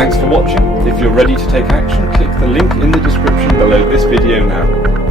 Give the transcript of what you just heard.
Thanks for watching. If you're ready to take action, click the link in the description below this video now.